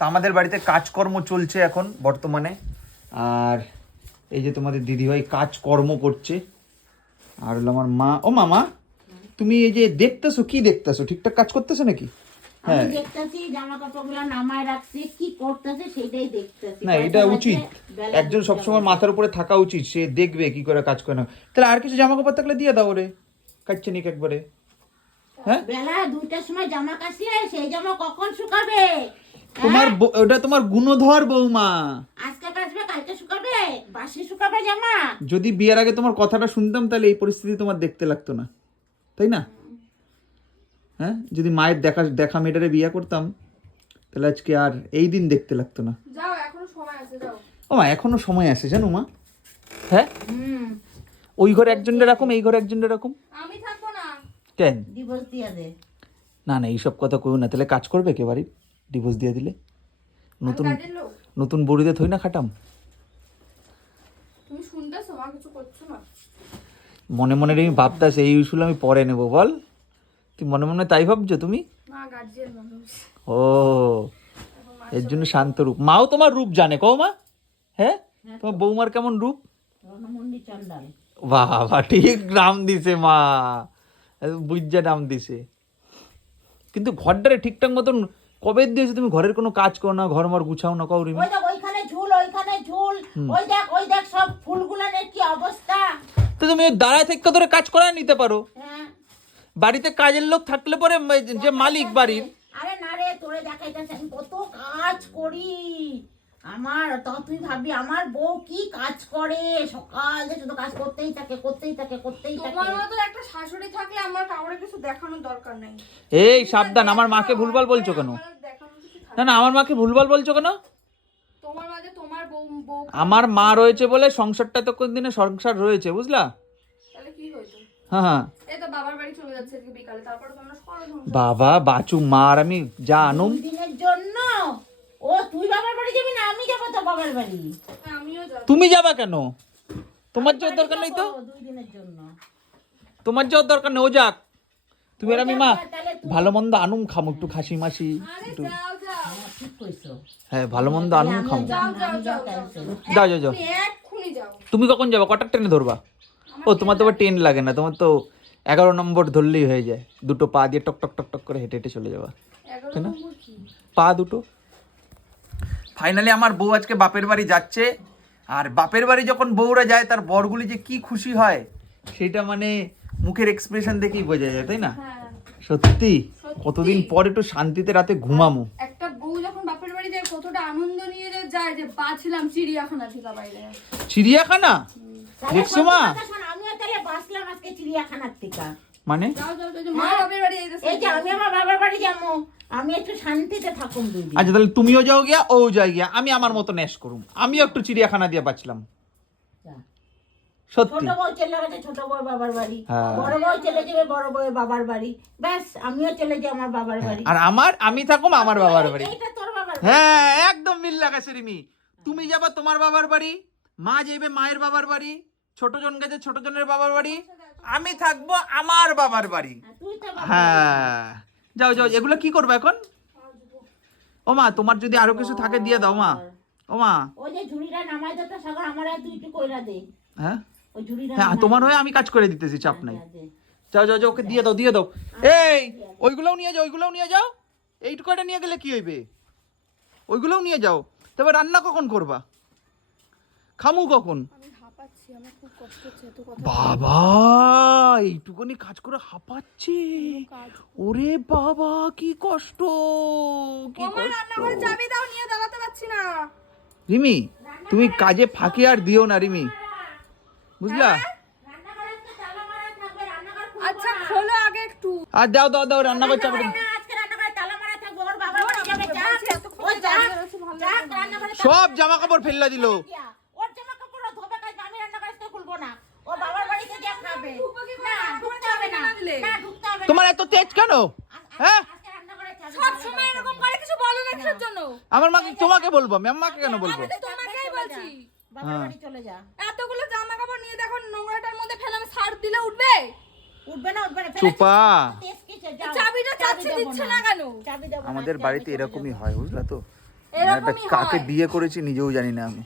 তো আমাদের বাড়িতে কাজকর্ম চলছে এখন বর্তমানে। আর এই যে তোমাদের দিদিভাই কাজকর্ম করছে, আর হলো আমার মা। ও মামা, তুমি এই যে দেখতেছো, কি দেখতেছো? ঠিকঠাক কাজ করতেছো নাকি? হ্যাঁ, দেখতেছি জামা কাপড়গুলো নামায় রাখছি, কি করতেছে সেটাই দেখতেছি। না, এটা উচিত, একজন সবসময় মাথার উপরে থাকা উচিত, সে দেখবে কি করে কাজ করে না। তাহলে আর কিছু জামা কাপড় থাকলে দিয়ে দাও ওরে, কাটছে নিক একবারে। হ্যাঁ, বেলা 2টার সময় জামা কাচলে সেই জামা কখন শুকাবে? তোমার ওটা তোমার গুণধর বৌমা। আজকে কাচবে, কালকে শুকাবে, বাসি শুকাবে জামা। যদি বিয়ের আগে তোমার কথাটা শুনতাম তাহলে এই পরিস্থিতি তোমার দেখতে লাগতো না, তাই না? হ্যাঁ, যদি মায়ের দেখা মেয়েটারে বিয়ে করতাম তাহলে আজকে আর এই দিন দেখতে লাগতো না। যাও, এখনো সময় আছে, যাও। ও মা, এখনো সময় আছে জানো মা। হ্যাঁ, ওই ঘরে একজনের এরকম, এই ঘরে একজনের এরকম। আমি থাকবো না। কেন? ডিভোর্স দিয়ে দে। না না, এইসব কথা কইও না, তাহলে কাজ করবে কে বাড়ির? ডিভোর্স দিয়ে দিলে নতুন কাজের লোক নতুন বড়িতে থই না খাটাম। তুমি শুনতেছো, মা কিছু করছো না। মনে মনে আমি ভাবতাস এই ইস্যুগুলো আমি পরে নেবো, বল তুই মনে মনে তাই ভাবছো তুমি? মা গার্জিয়ান মানুষ। ও, এর জন্য শান্ত রূপ। মাও তোমার রূপ জানে, কও মা। হ্যাঁ, তোমার বৌমার কেমন রূপ? রণমন্ডি চন্ডাল। বাবা, ঠিক নাম দিছে মা, বুঝা নাম দিছে। কিন্তু ঘরটারে ঠিকঠাক মতন কবে দিয়েছো তুমি? ঘরের কোনো কাজ করো না, ঘর মর গুছাও না, কও রিমি। ওই দেখ ওইখানে ঝুল, ওইখানে ঝুল, ওই দেখ সব ফুলগুলানের কি অবস্থা। তো তুমি দাঁড়ায় থেকে ধরে কাজ করায় নিতে পারো। হ্যাঁ, বাড়িতে কাজের লোক থাকলে পরে যে মালিক বাড়ির। আরে না রে, তোরে দেখাইতেছে আমি কত কাজ করি। আমার তো তুই ভাবি আমার বউ কি কাজ করে, সকাল থেকে শুধু কাজ করতেই থাকে। তোমার মতো একটা শাশুড়ি থাকলে আমার কাউরে কিছু দেখানোর দরকার নাই। এই সাবধান, আমার মাকে ভুলভাল বলছো কেন? আমার দেখানোর কিছু থাকে না না, আমার মাকে ভুলভাল বলছো কেন? তোমার মাঝে তোমার বউ বউ আমার মা রয়েছে বলে সংসারটা তো কোন দিনে সংসার রয়েছে, বুঝলা? তাহলে কি হইতো? হ্যাঁ হ্যাঁ, এই তো বাবার বাড়ি চলে যাচ্ছে আজকে বিকালে, তারপর তোমরা সরো সংসার। বাবা বাঁচু, মা আর আমি যা আনুম। 2 দিনের জন্য ও তুই বাবার বাড়ি যাবি না আমি যাবো তো বাবার বাড়ি? হ্যাঁ, আমিও যাব। তুমি যাবা কেন? তোমার যাওয়ার দরকার নেই তো। 2 দিনের জন্য তোমার যাওয়ার দরকার নেই, ও যাক। তুমি আর আমি মা ভালো মন্দ আনুম, খামু একটু খাসি মাসি আরে একটু। যাও যাও ঠিক কইছো। হ্যাঁ, ভালো মন্দ আনুম, খামু। যাও যাও যাও যাও যাও যাও। তুমি এক্ষুনি যাও। তুমি কখন যাবা? কটার ট্রেনে ধরবা? ও, তোমার তো ট্রেন লাগে না, তোমার তো 11 নম্বর ধরলেই হয়ে যায়। দুটো পা দিয়ে টক টক টক টক করে হেঁটে হেঁটে চলে যাবা। 11 তাই না? নম্বর কি? পা দুটো। ফাইনালি আমার বউ আজকে বাপের বাড়ি যাচ্ছে। আর বাপের বাড়ি যখন বউরা যায় তার বরগুলি যে কি খুশি হয় সেটা মানে মুখের এক্সপ্রেশন দেখেই বোঝা যায়, তাই না? হ্যাঁ, সত্যি কতদিন পর একটু শান্তিতে রাতে ঘুমামু। একটা বউ যখন বাপের বাড়ি যায় কতটা আনন্দ নিয়ে যে যায়, যে বাঁচলাম চিড়িয়াখানা থেকে বাইরে। চিড়িয়াখানা দেখছো মা? আমিও তাহলে বাসলাম আজকে চিড়িয়াখানার থেকে। মানে যাও যাও যাও, মা বাপের বাড়ি যাইতেছে। এই যে আমি আমার বাবার বাড়ি যাবো, আমি একটু শান্তিতে থাকুম 2 দিন। আচ্ছা, তাহলে তুমিও যাও গিয়া, ও যাই গিয়া, আমি আমার মতো নেশ করুম। আমিও একটু চিড়িয়াখানা দিয়ে বাঁচলাম। যা। সত্যি। ছোট বউ চলে গেছে ছোট বউ বাবার বাড়ি, হ্যাঁ। বড় বউ চলে যাবে বড় বউয়ের বাবার বাড়ি, ব্যাস আমিও চলে যাই আমার বাবার বাড়ি। আর আমি থাকুম আমার বাবার বাড়ি। এইটা তোর বাবার বাড়ি। হ্যাঁ, একদম মিল লাগাছে রিমি। তুমি যাবা তোমার বাবার বাড়ি, মা যাইবে মায়ের বাবার বাড়ি, ছোট জন গেছে ছোট জনের বাবার বাড়ি, আমি থাকবো আমার বাবার বাড়ি। তুই তো বাবার হ্যাঁ, যাও যাও। এগুলো কি করবে এখন? ও মা, তোমার যদি আরো কিছু থাকে দিয়ে দাও মা। ও মা। ওই যে ঝুড়িটা নামাই দিতে সাগর আমার আর তুই একটু কইরা দে। হ্যাঁ ওই ঝুড়িটা হ্যাঁ, তোমার হয়ে আমি কাজ করে দিতেছি, চাপ নাই। যাও যাও যাও, ওকে দিয়ে দাও দিয়ে দাও। এই ওইগুলোও নিয়ে যাও, ওইগুলোও নিয়ে যাও। এইটুকুটা নিয়ে গেলে কি হইবে? ওইগুলোও নিয়ে যাও। তবে রান্না কখন করবা? খামু কখন? আমি হাঁপাচ্ছি, আমার খুব কষ্ট হচ্ছে এত কথা। বাবা, এইটুকুনি কাজ করে হাঁপাচ্ছে। ওরে বাবা, কি কষ্ট, কি আমার কষ্ট। রান্নাঘরে চাবি দাও, নিয়ে দাঁড়াতে পারছি না। রিমি, তুমি কাজে ফাঁকি আর দিও না রিমি, বুঝলা? রান্নাঘরে আজকে তালা মারা থাকবে, রান্নাঘর খুলবো আচ্ছা না। খোলো আগে একটু। আর দাও দাও দাও, রান্না করতে হবে। না, আজকে রান্নাঘরে তালা মারা থাকবে, ওর বাবার বাড়ি যাবে, যা। ও যা, যা, রান্নাঘরে সব জামা কাপড় ফেললা দিল। ওর জামা কাপড় ও ধোবে, কাজ আমি রান্নাঘরে আজকে খুলবো না। ও বাবার বাড়িতে যা খাবে। না, ঢুকতে হবে না। না, ঢুকতে হবে না। তোমার এত তেজ কেন? হ্যাঁ, আজকে রান্নাঘরে চাবি সব সময় এরকম করে, কিছু বলো না কিসের জন্য? আমার মাকে তোমাকে বলবো, আমি আম্মাকে কেন বলবো? আমি তো তোমাকেই বলছি। বাবার বাড়ি চলে যা। এতগুলো জামা কাপড় নিয়ে দেখো নোংরাটার মধ্যে ফেলে আমি সার্ফ দিলে উঠবে? উঠবে না, উঠবে না। চুপা। তেজ কিসে? যাও। চাবিটা চাচ্ছি দেবো দিচ্ছে না কেন? চাবি দেবো না, আমাদের আজকে বাড়িতে আমি চলে এরকমই যাবো। হয়, বুঝলা তো? একটা এরকমই কাকে হয়। বিয়ে করেছি নিজেও জানি না আমি।